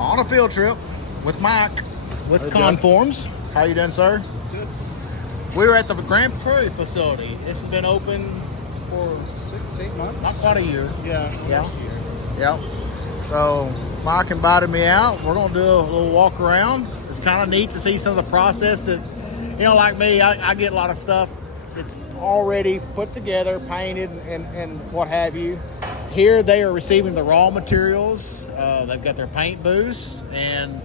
on a field trip with Mike with Hey, Conforms. How you doing, sir? Good. We're at the Grand Prairie facility. This has been open for 6-8 months. not quite a year. Yeah. Yeah. Last year. Yep. So Mike invited me out. We're gonna do a little walk around. It's kind of neat to see some of the process that, you know, like me, I get a lot of stuff. It's already put together, painted, and what have you. Here they are receiving the raw materials. They've got their paint booths, and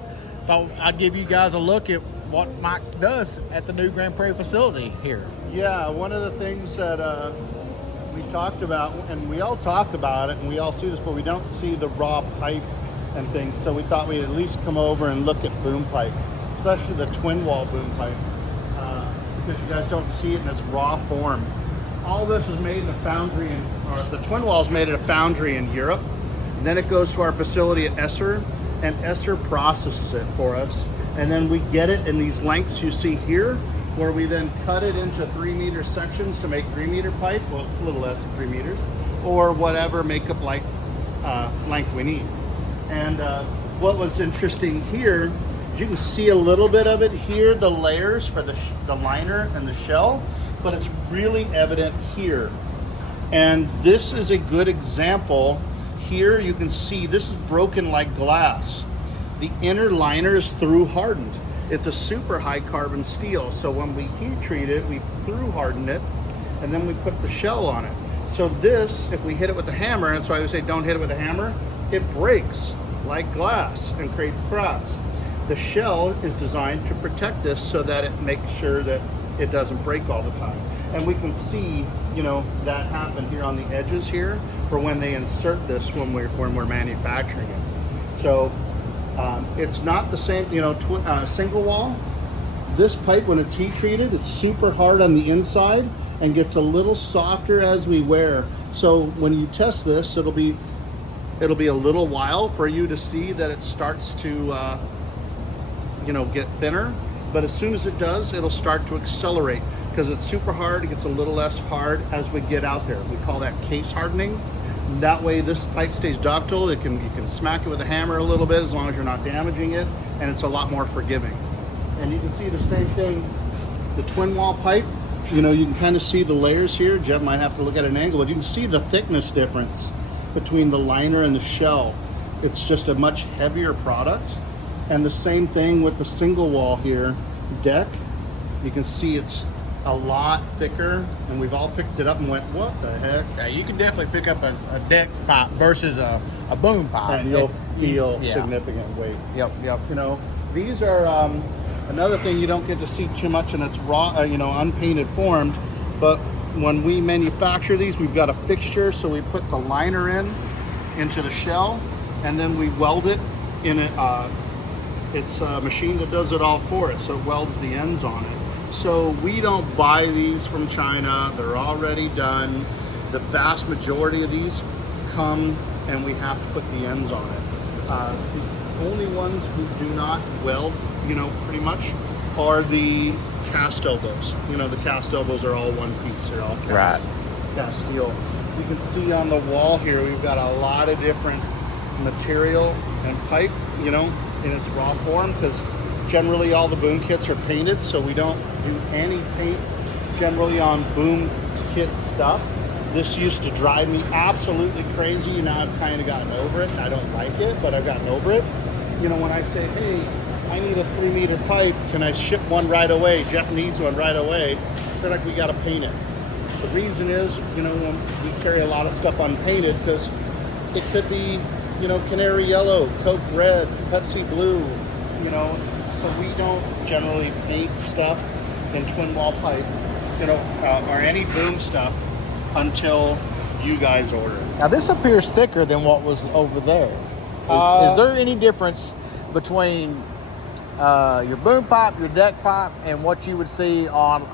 thought I'd give you guys a look at what Mike does at the new Grand Prairie facility here. Yeah, one of the things that we talked about, and we all talk about it, and we all see this, but we don't see the raw pipe and things. So we thought we'd at least come over and look at boom pipe, especially the twin wall boom pipe, because you guys don't see it in its raw form. All this is made in a foundry, or the twin wall is made at a foundry in Europe. And then it goes to our facility at Esser, and Esser processes it for us. And then we get it in these lengths you see here, where we then cut it into 3-meter sections to make 3-meter pipe. Well, it's a little less than 3 meters, or whatever makeup like length we need. And what was interesting here, you can see a little bit of it here, the layers for the liner and the shell, but it's really evident here. And this is a good example. Here you can see this is broken like glass. The inner liner is through hardened. It's a super high carbon steel. So when we heat treat it, we through harden it, and then we put the shell on it. So this, if we hit it with a hammer, and so I would say don't hit it with a hammer, it breaks like glass and creates cracks. The shell is designed to protect this so that it makes sure that it doesn't break all the time. And we can see, you know, that happen here on the edges here for when they insert this when we're manufacturing it. So it's not the same, you know, single wall. This pipe, when it's heat treated, it's super hard on the inside and gets a little softer as we wear. So when you test this, it'll be a little while for you to see that it starts to you know, get thinner. But as soon as it does, it'll start to accelerate because it's super hard. It gets a little less hard as we get out there. We call that case hardening. That way this pipe stays ductile. You can smack it with a hammer a little bit as long as you're not damaging it, and it's a lot more forgiving. And you can see the same thing, the twin wall pipe. You know, you can kind of see the layers here. Jeff might have to look at an angle, but you can see the thickness difference between the liner and the shell. It's just a much heavier product. And the same thing with the single wall here, deck. You can see it's a lot thicker, and we've all picked it up and went, what the heck? Yeah, you can definitely pick up a deck pipe versus a boom pipe. And you'll feel significant weight. Yep. You know, these are another thing you don't get to see too much in its raw, you know, unpainted form. But when we manufacture these, we've got a fixture, so we put the liner into the shell, and then we weld it in a. It's a machine that does it all for us, so it welds the ends on it. So we don't buy these from China. They're already done. The vast majority of these come and we have to put the ends on it. The only ones who do not weld, you know, pretty much, are the cast elbows. You know, the cast elbows are all one piece. They're all cast steel. You can see on the wall here, we've got a lot of different material and pipe, you know, in its raw form, because generally all the boom kits are painted, so we don't do any paint generally on boom kit stuff. This used to drive me absolutely crazy. Now I've kind of gotten over it. I don't like it, but I've gotten over it. You know, when I say, hey, I need a 3-meter pipe, can I ship one right away? Jeff needs one right away. They're like, we got to paint it. The reason is, you know, we carry a lot of stuff unpainted because it could be, you know, canary yellow, Coke red, Pepsi blue, you know, so we don't generally paint stuff in twin wall pipe, you know, or any boom stuff until you guys order. Now this appears thicker than what was over there. Is there any difference between your boom pipe, your deck pipe, and what you would see on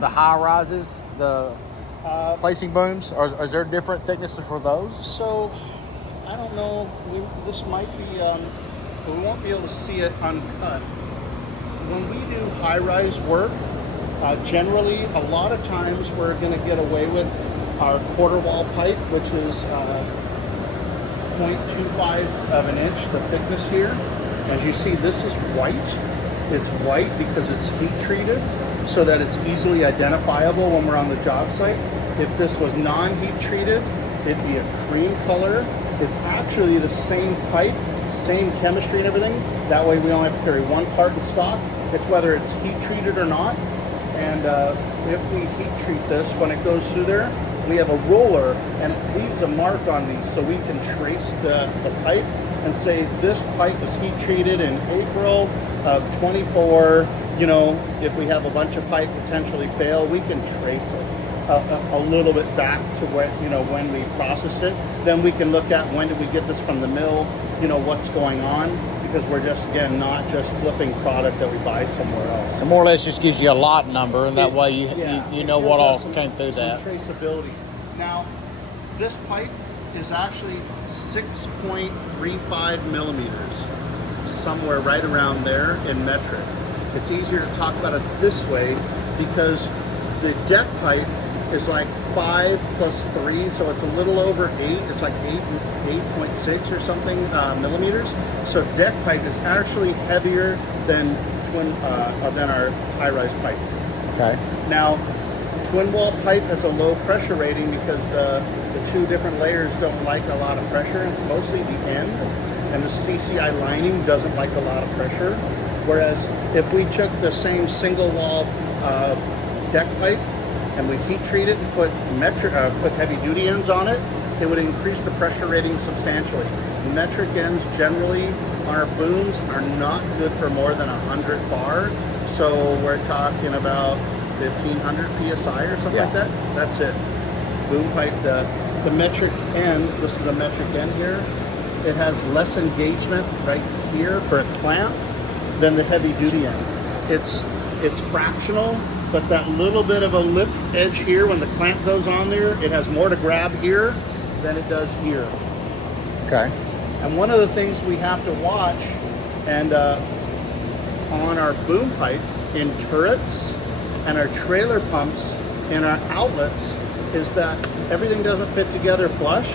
the high rises, the placing booms? Or is there different thicknesses for those? So I don't know. This might be, but we won't be able to see it uncut. When we do high-rise work, generally, a lot of times we're going to get away with our quarter wall pipe, which is 0.25 of an inch, the thickness here. As you see, this is white. It's white because it's heat treated so that it's easily identifiable when we're on the job site. If this was non-heat treated, it'd be a cream color. It's actually the same pipe, same chemistry and everything. That way we only have to carry one part in stock. It's whether it's heat treated or not. And if we heat treat this, when it goes through there, we have a roller and it leaves a mark on these so we can trace the pipe and say this pipe was heat treated in April of 24. You know, if we have a bunch of pipe potentially fail, we can trace it a little bit back to when we processed it. Then we can look at when did we get this from the mill, what's going on, because we're just, again, not just flipping product that we buy somewhere else. It more or less just gives you a lot number, and that way you know what all came through that. Traceability. Now, this pipe is actually 6.35 millimeters, somewhere right around there in metric. It's easier to talk about it this way because the deck pipe is like 5 plus 3, so it's a little over 8. It's like 8.6 or something millimeters. So deck pipe is actually heavier than our high-rise pipe. Okay. Now, twin wall pipe has a low pressure rating because the two different layers don't like a lot of pressure. It's mostly the end, and the CCI lining doesn't like a lot of pressure. Whereas if we took the same single wall deck pipe and we heat treat it and put heavy duty ends on it, it would increase the pressure rating substantially. Metric ends generally on our booms are not good for more than 100 bar. So we're talking about 1500 PSI or something like that. That's it. Boom pipe, the metric end, this is the metric end here. It has less engagement right here for a clamp than the heavy duty end. It's fractional, but that little bit of a lip edge here, when the clamp goes on there, it has more to grab here than it does here. Okay. And one of the things we have to watch, and on our boom pipe in turrets and our trailer pumps in our outlets, is that everything doesn't fit together flush.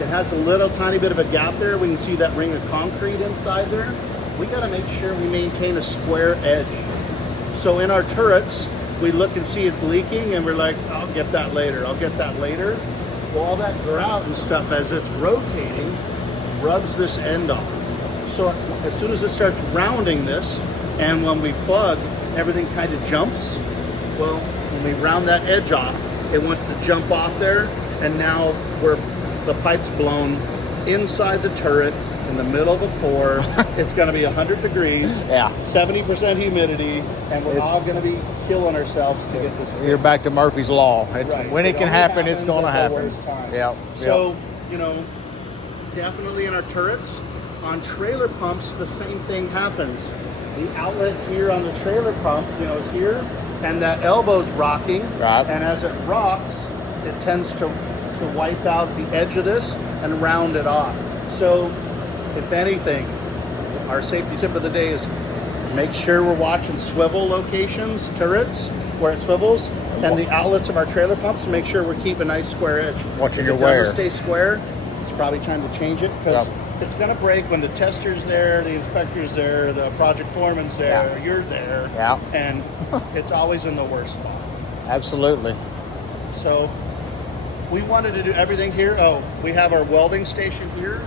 It has a little tiny bit of a gap there. We can see that ring of concrete inside there. We got to make sure we maintain a square edge. So in our turrets, we look and see it's leaking and we're like, I'll get that later, I'll get that later. Well, all that grout and stuff, as it's rotating, rubs this end off. So as soon as it starts rounding this, and when we plug, everything kind of jumps. Well, when we round that edge off, it wants to jump off there, and now the pipe's blown inside the turret in the middle of a pour. It's going to be 100 degrees, 70% humidity, and we're all going to be killing ourselves to get this fixed. You're back to Murphy's Law. Right. When it can happen, it's going to happen. Yeah. So, definitely in our turrets. On trailer pumps, the same thing happens. The outlet here on the trailer pump, is here, and that elbow's rocking. Right. And as it rocks, it tends to wipe out the edge of this and round it off. So, if anything, our safety tip of the day is make sure we're watching swivel locations, turrets, where it swivels, and the outlets of our trailer pumps to make sure we keep a nice square edge. Watching your wear. If it doesn't stay square, it's probably time to change it, because it's going to break when the tester's there, the inspector's there, the project foreman's there, you're there, and it's always in the worst spot. Absolutely. So we wanted to do everything here. Oh, we have our welding station here.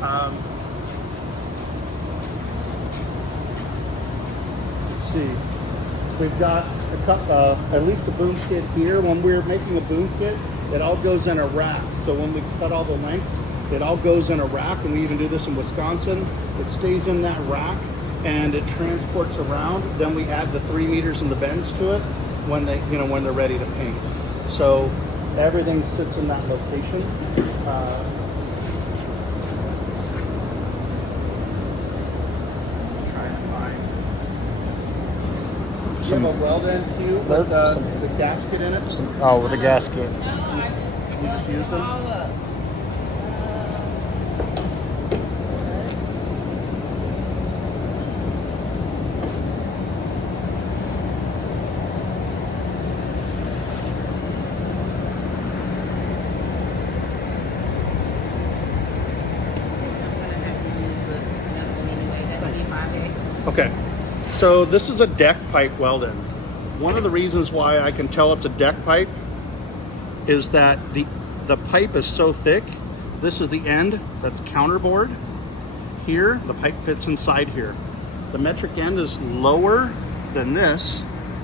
Let's see. We've got at least a boom kit here. When we're making a boom kit, it all goes in a rack. So when we cut all the lengths, it all goes in a rack, and we even do this in Wisconsin. It stays in that rack and it transports around. Then we add the 3 meters and the bends to it when they're ready to paint. So everything sits in that location. You have a weld end cube with the gasket in it? With a gasket. You just use them? Okay, so this is a deck pipe welded. One of the reasons why I can tell it's a deck pipe is that the pipe is so thick. This is the end that's counterbored. Here, the pipe fits inside here. The metric end is lower than this,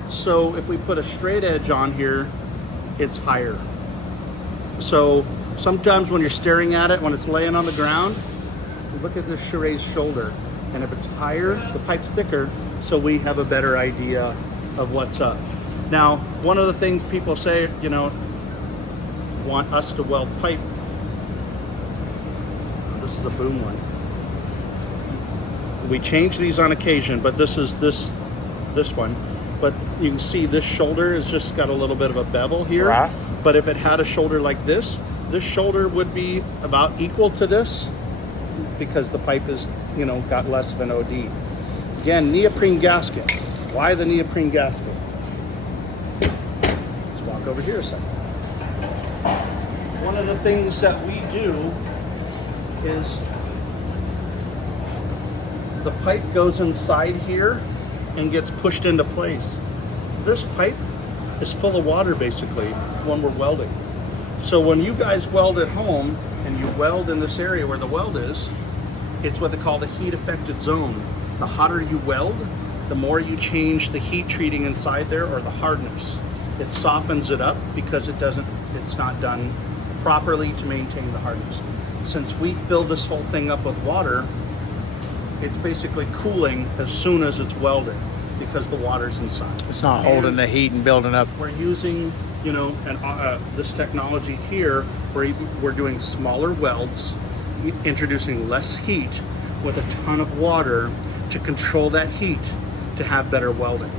so if we put a straight edge on here, it's higher. So sometimes when you're staring at it, when it's laying on the ground, look at this raised shoulder. And if it's higher, the pipe's thicker, so we have a better idea of what's up. Now, one of the things people say, you know, want us to weld pipe. This is a boom one. We change these on occasion, but this is this one. But you can see this shoulder has just got a little bit of a bevel here. Right. But if it had a shoulder like this shoulder would be about equal to this, because the pipe is, you know, got less of an OD. Again, neoprene gasket. Why the neoprene gasket? Let's walk over here a second. One of the things that we do is the pipe goes inside here and gets pushed into place. This pipe is full of water basically when we're welding. So when you guys weld at home and you weld in this area where the weld is, it's what they call the heat affected zone. The hotter you weld, the more you change the heat treating inside there, or the hardness. It softens it up because it's not done properly to maintain the hardness. Since we fill this whole thing up with water, it's basically cooling as soon as it's welded because the water's inside. It's not holding the heat and building up. We're using, you know, this technology here where we're doing smaller welds, introducing less heat with a ton of water to control that heat to have better welding.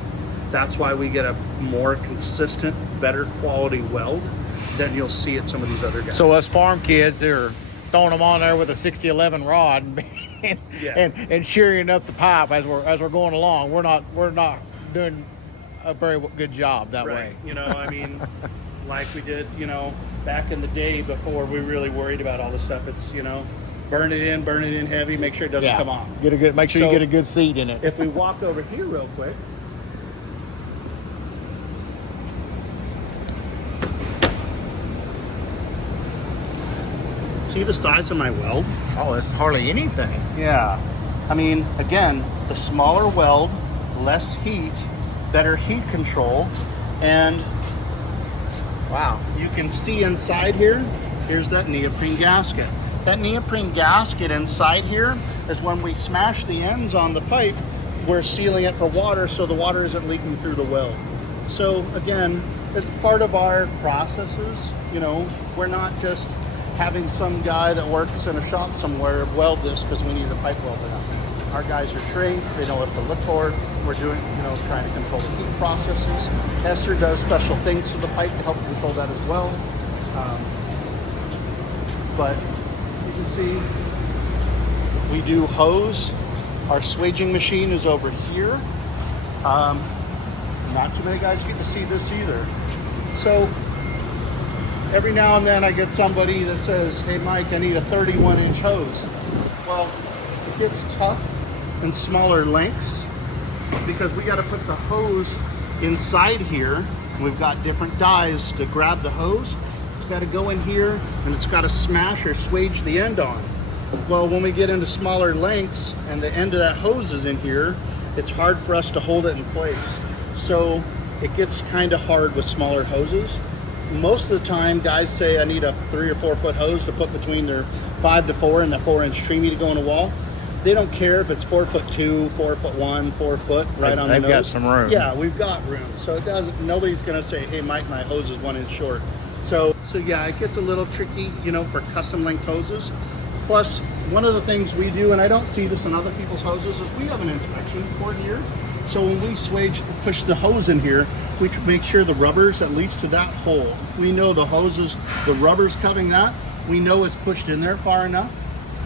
That's why we get a more consistent, better quality weld than you'll see at some of these other guys. So us farm kids, they're throwing them on there with a 6011 rod and shearing up the pipe as we're going along. We're not doing a very good job that way. You know, I mean, like we did, you know, back in the day before we really worried about all this stuff. It's, you know, burn it in heavy, make sure it doesn't come off. Make sure you get a good seat in it. If we walk over here real quick. See the size of my weld? Oh, it's hardly anything. Yeah. I mean, again, the smaller weld, less heat, better heat control, and wow. You can see inside here, here's that neoprene gasket. That neoprene gasket inside here is when we smash the ends on the pipe, we're sealing it for water so the water isn't leaking through the weld. So again, it's part of our processes. You know, we're not just having some guy that works in a shop somewhere weld this because we need a pipe welder out. Our guys are trained, they know what to look for. We're doing, you know, trying to control the heat processes. Esther does special things to the pipe to help control that as well. But you can see we do hose. Our swaging machine is over here. Not too many guys get to see this either. So every now and then I get somebody that says, hey Mike, I need a 31-inch hose. Well, it gets tough in smaller lengths because we got to put the hose inside here. We've got different dies to grab the hose. It's got to go in here and it's got to smash or swage the end on. Well, when we get into smaller lengths and the end of that hose is in here, it's hard for us to hold it in place. So it gets kind of hard with smaller hoses. Most of the time, guys say I need a 3 or 4 foot hose to put between their 5 to 4 and the 4-inch tree to go in a wall. They don't care if it's 4'2", 4'1", 4 foot right on the nose. They've got some room. Yeah, we've got room. So it doesn't. Nobody's gonna say, hey Mike, my hose is 1 inch short. So yeah, it gets a little tricky, you know, for custom length hoses. Plus, one of the things we do, and I don't see this in other people's hoses, is we have an inspection board here. So when we push the hose in here, we make sure the rubber's at least to that hole. We know the hoses, the rubber's covering that. We know it's pushed in there far enough,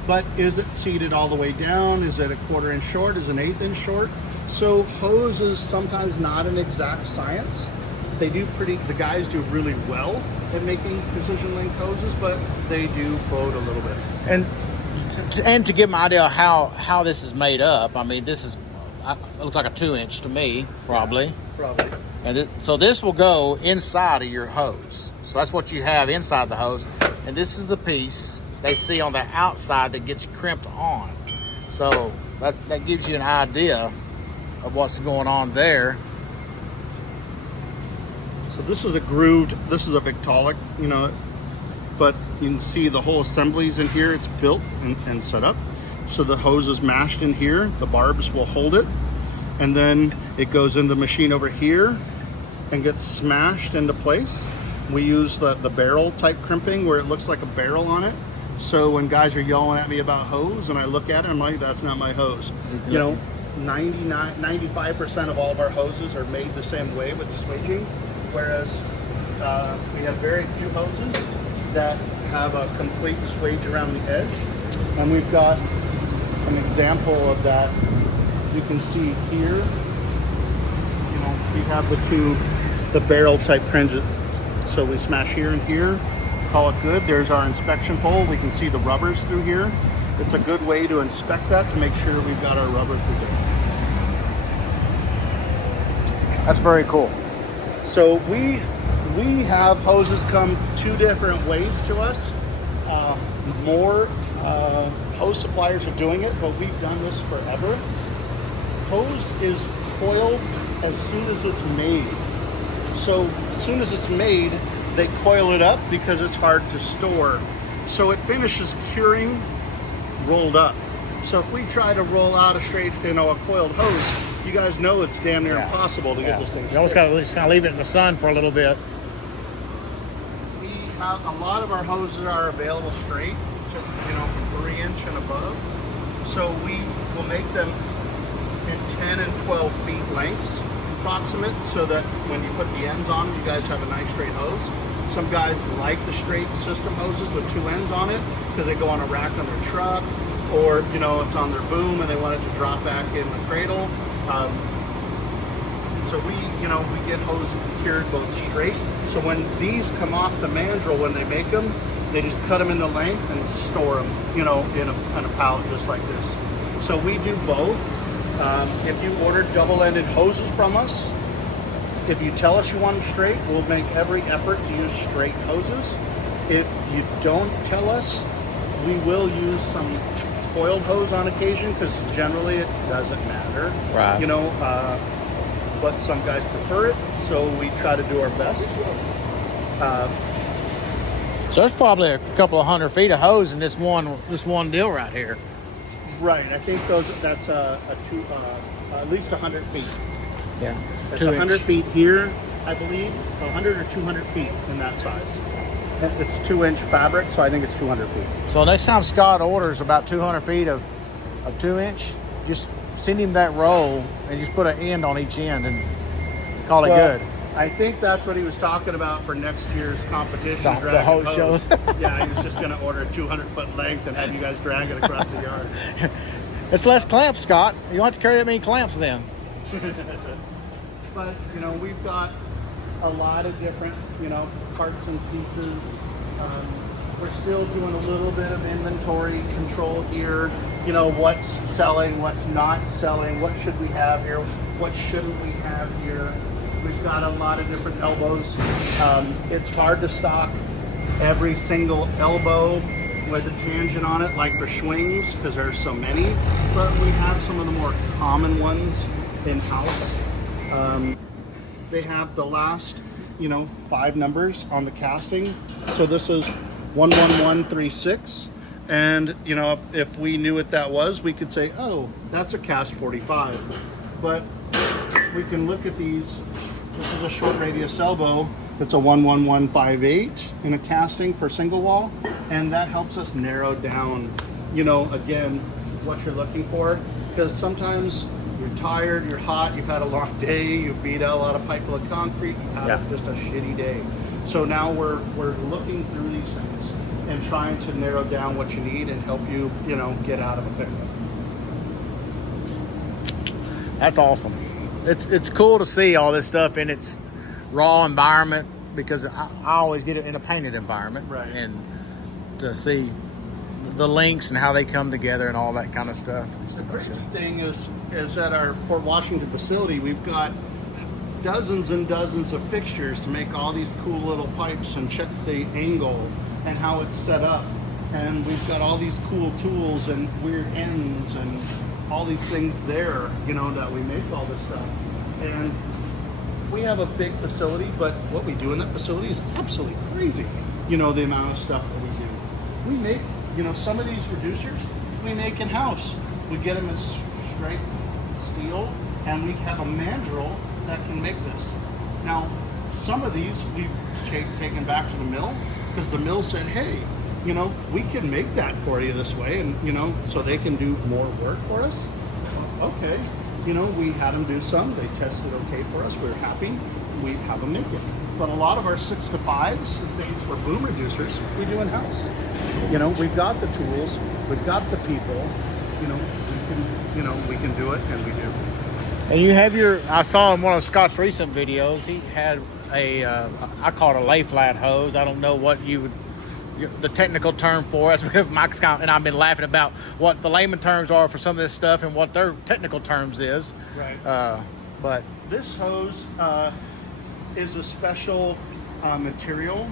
but is it seated all the way down? Is it a 1/4 inch short? Is it an 1/8 inch short? So hose is sometimes not an exact science. The guys do really well at making precision length hoses, but they do float a little bit. And to give them an idea of how this is made up, I mean, this is it looks like a 2-inch to me, probably. Yeah, probably. And so this will go inside of your hose. So that's what you have inside the hose. And this is the piece they see on the outside that gets crimped on. So that gives you an idea of what's going on there. So this is a grooved, this is a Victaulic, you know, but you can see the whole assembly's in here. It's built and set up. So the hose is mashed in here. The barbs will hold it. And then it goes in the machine over here and gets smashed into place. We use the barrel type crimping where it looks like a barrel on it. So when guys are yelling at me about hose and I look at it, I'm like, that's not my hose. You know, 95% of all of our hoses are made the same way with the swaging, whereas we have very few hoses that have a complete swage around the edge. And we've got an example of that. You can see here, you know, we have the barrel type cringes. So we smash here and here, call it good. There's our inspection hole. We can see the rubbers through here. It's a good way to inspect that to make sure we've got our rubbers good. That's very cool. So we have hoses come 2 different ways to us. More hose suppliers are doing it, but we've done this forever. Hose is coiled as soon as it's made. So as soon as it's made, they coil it up because it's hard to store. So it finishes curing rolled up. So if we try to roll out a straight, you know, a coiled hose, you guys know it's damn near impossible to get this thing. You almost got to just kind of leave it in the sun for a little bit. We have a lot of our hoses are available straight, to, you know, 3-inch and above. So we will make them in 10 and 12 feet lengths, approximate, so that when you put the ends on, you guys have a nice straight hose. Some guys like the straight system hoses with 2 ends on it because they go on a rack on their truck, or you know, it's on their boom and they want it to drop back in the cradle. So we get hose cured both straight. So when these come off the mandrel, when they make them, they just cut them into length and store them, you know, in a pallet just like this. So we do both. If you order double-ended hoses from us, if you tell us you want them straight, we'll make every effort to use straight hoses. If you don't tell us, we will use some coiled hose on occasion because generally it doesn't matter. Right. You know, but some guys prefer it, so we try to do our best. So there's probably a couple of 100 feet of hose in this one deal right here. Right. I think that's at least 100 feet. Yeah. It's 2 100 inch. feet here, I believe, 100 or 200 feet in that size. It's 2-inch fabric, so I think it's 200 feet. So next time Scott orders about 200 feet of 2-inch, just send him that roll and just put an end on each end and call it good. I think that's what he was talking about for next year's competition. The hose shows. Yeah, he was just going to order a 200-foot length and have you guys drag it across the yard. It's less clamps, Scott. You don't have to carry that many clamps then. But, you know, we've got a lot of different, you know, parts and pieces. We're still doing a little bit of inventory control here. You know, what's selling, what's not selling, what should we have here, what shouldn't we have here. We've got a lot of different elbows. It's hard to stock every single elbow with a tangent on it, like for swings, because there's so many. But we have some of the more common ones in-house. They have the last, you know, 5 numbers on the casting. So this is 11136. And, you know, if we knew what that was, we could say, oh, that's a cast 45. But we can look at these. This is a short radius elbow. It's a 11158 in a casting for single wall. And that helps us narrow down, you know, again, what you're looking for. Because sometimes you're tired, you're hot, you've had a long day, you've beat out a lot of pipe full of concrete, you've had just a shitty day. So now we're looking through these things and trying to narrow down what you need and help you, you know, get out of a pickle. That's awesome. It's cool to see all this stuff in its raw environment, because I always get it in a painted environment. Right. And to see the links and how they come together and all that kind of stuff. The crazy thing is at our Port Washington facility, we've got dozens and dozens of fixtures to make all these cool little pipes and check the angle and how it's set up. And we've got all these cool tools and weird ends and all these things there, you know, that we make all this stuff. And we have a big facility, but what we do in that facility is absolutely crazy. You know, the amount of stuff that we do. We make, you know, some of these reducers we make in-house. We get them as straight steel, and we have a mandrel that can make this. Now, some of these we've taken back to the mill because the mill said, hey, you know, we can make that for you this way, and, you know, so they can do more work for us. Okay. You know, we had them do some. They tested okay for us. We were happy. We have them make it. But a lot of our 6 to 5s and things for boom reducers, we do in-house. You know, we've got the tools. We've got the people. We can do it, and we do. And you have I saw in one of Scott's recent videos, he had I call it a lay flat hose. I don't know what the technical term for it. Mike's and I've been laughing about what the layman terms are for some of this stuff and what their technical terms is. Right. But this hose is a special material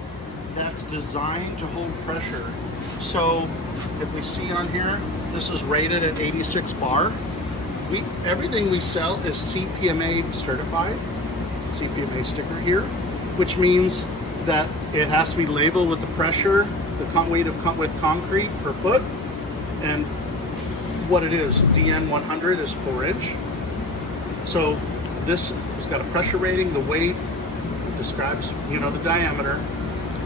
that's designed to hold pressure. So if we see on here, this is rated at 86 bar. Everything we sell is CPMA certified. CPMA sticker here, which means that it has to be labeled with the pressure, the weight with concrete per foot, and what it is. DN 100 is 4-inch. So this has got a pressure rating, the weight, describes, you know, the diameter.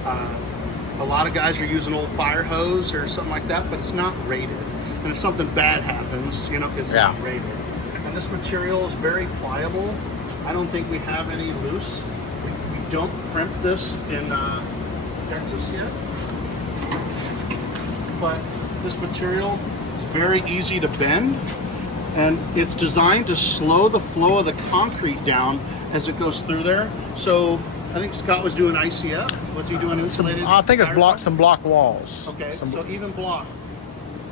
A lot of guys are using old fire hose or something like that, but it's not rated. And if something bad happens, you know, it's not rated. And this material is very pliable. I don't think we have any loose. We don't crimp this in Texas yet. But this material is very easy to bend, and it's designed to slow the flow of the concrete down as it goes through there. So I think Scott was doing ICF. Was he doing insulated? I think it's some block walls. Okay, so even block.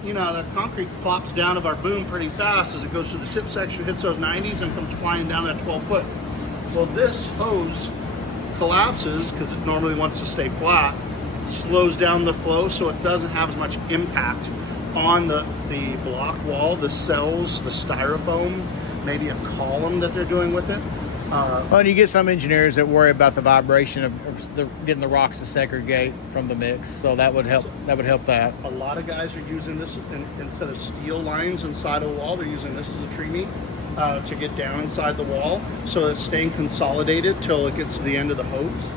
You know, the concrete flops down of our boom pretty fast as it goes through the tip section, hits those 90s, and comes flying down at 12 foot. Well, this hose collapses because it normally wants to stay flat, slows down the flow so it doesn't have as much impact on the block wall, the cells, the styrofoam, maybe a column that they're doing with it. Well, you get some engineers that worry about the vibration of getting the rocks to segregate from the mix, so that would help. That would help that. A lot of guys are using this instead of steel lines inside of the wall. They're using this as a tree meet to get down inside the wall, so it's staying consolidated till it gets to the end of the hose.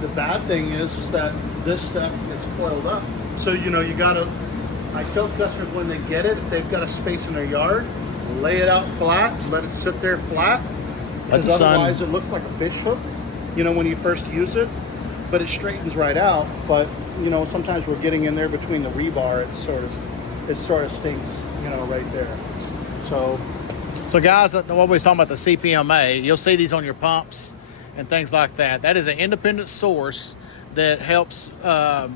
The bad thing is that this stuff gets coiled up. So you know, you gotta. I tell customers when they get it, if they've got a space in their yard, lay it out flat, let it sit there flat. Because otherwise it looks like a fish hook, you know, when you first use it, but it straightens right out. But you know, sometimes we're getting in there between the rebar, it sort of stinks, you know, right there. So guys, what we was talking about, the CPMA, you'll see these on your pumps and things like that. That is an independent source that helps, I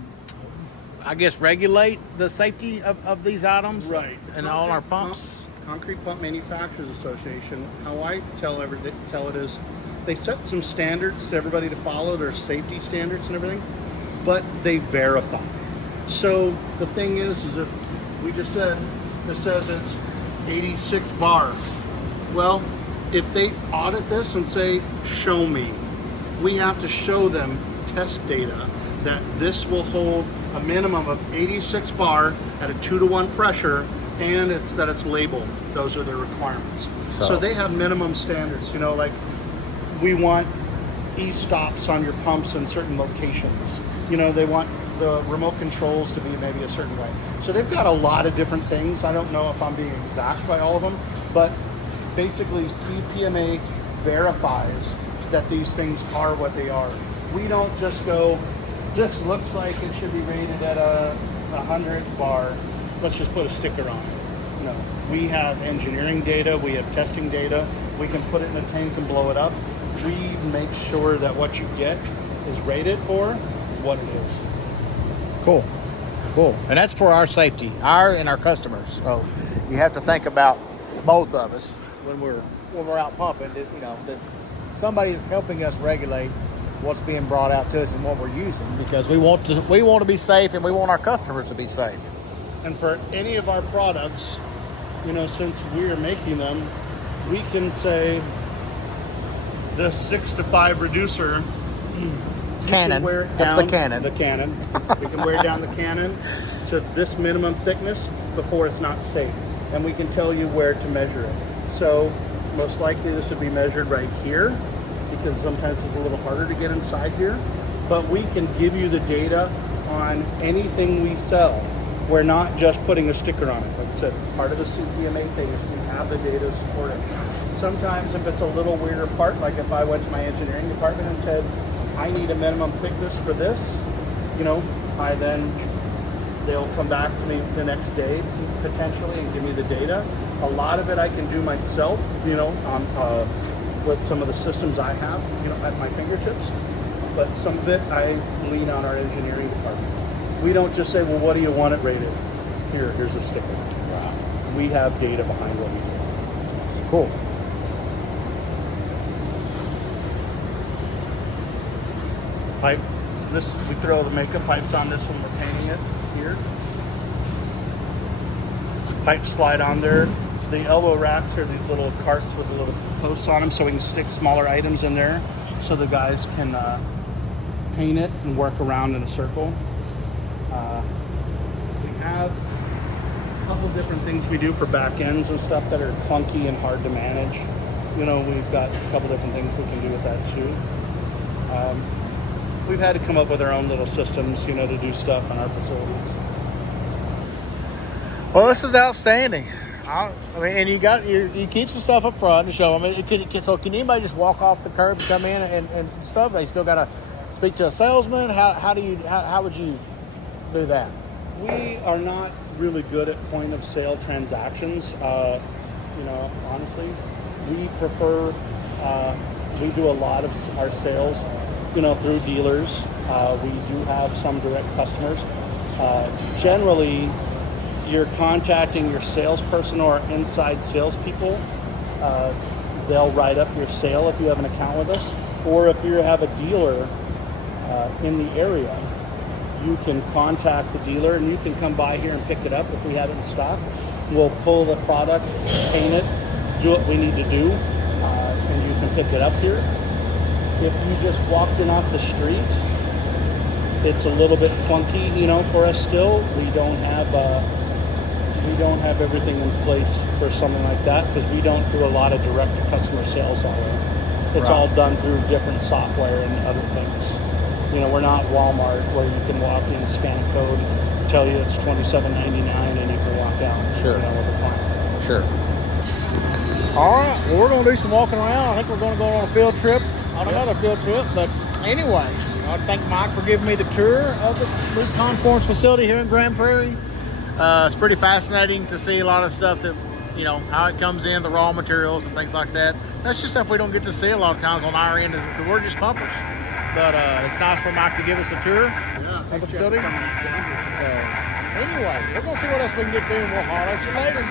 guess, regulate the safety of these items, right, and all our pumps. Concrete Pump Manufacturers Association, how I tell it is, they set some standards to everybody to follow, their safety standards and everything, but they verify. So the thing is if we just said, it says it's 86 bar. Well, if they audit this and say, show me, we have to show them test data that this will hold a minimum of 86 bar at a 2-to-1 pressure, and it's labeled. Those are their requirements. So they have minimum standards, you know, like we want e-stops on your pumps in certain locations. You know, they want the remote controls to be maybe a certain way. So they've got a lot of different things. I don't know if I'm being exact by all of them, but basically CPMA verifies that these things are what they are. We don't just go, this looks like it should be rated at a 100 bar. Let's just put a sticker on it. No, we have engineering data, we have testing data, we can put it in a tank and blow it up. We make sure that what you get is rated for what it is. Cool. Cool. And that's for our safety, our and our customers. So you have to think about both of us when we're out pumping. That, you know, that somebody is helping us regulate what's being brought out to us and what we're using, because we want to be safe, and we want our customers to be safe. And for any of our products, you know, since we're making them, we can say the 6 to 5 reducer. Cannon. Wear it That's down the cannon. The cannon. We can wear down the cannon to this minimum thickness before it's not safe, and we can tell you where to measure it. So most likely this would be measured right here, because sometimes it's a little harder to get inside here. But we can give you the data on anything we sell. We're not just putting a sticker on it. Like I said, part of the CPMA thing is we have the data to support it. Sometimes if it's a little weirder part, like if I went to my engineering department and said, I need a minimum thickness for this, you know, they'll come back to me the next day potentially and give me the data. A lot of it I can do myself, you know, with some of the systems I have, you know, at my fingertips. But some of it I lean on our engineering department. We don't just say, well, what do you want it rated? Here's a sticker. Wow. We have data behind what we do. That's cool. Pipe. We throw the makeup pipes on this when we're painting it here. Pipes slide on there. The elbow racks are these little carts with the little posts on them, so we can stick smaller items in there, so the guys can paint it and work around in a circle. We have a couple different things we do for back ends and stuff that are clunky and hard to manage. You know, we've got a couple different things we can do with that too. We've had to come up with our own little systems, you know, to do stuff in our facilities. Well, this is outstanding. I mean, and you keep some stuff up front to show them. So can anybody just walk off the curb and come in and stuff? They still got to speak to a salesman. How would you do that? We are not really good at point of sale transactions. You know, honestly, we prefer. We do a lot of our sales, you know, through dealers. We do have some direct customers. Generally, you're contacting your salesperson or inside salespeople. They'll write up your sale if you have an account with us, or if you have a dealer in the area, you can contact the dealer and you can come by here and pick it up if we have it in stock. We'll pull the product, paint it, do what we need to do, and you can pick it up here. If you just walked in off the street, it's a little bit clunky, you know, for us still. We don't have everything in place for something like that, because we don't do a lot of direct to customer sales already. It's all done through different software and other things. You know, we're not Walmart where you can walk in, scan a code, tell you it's $27.99, and you can walk out. Sure. You know, with a client. Sure. All right. Well, we're going to do some walking around. I think we're going to go on a field trip, another field trip. But anyway, I want to thank Mike for giving me the tour of the new Conforms facility here in Grand Prairie. It's pretty fascinating to see a lot of stuff that, you know, how it comes in, the raw materials and things like that. That's just stuff we don't get to see a lot of times on our end, because we're just pumpers. But it's nice for Mike to give us a tour of the facility. So anyway, we're going to see what else we can get to, and we'll holler at you later.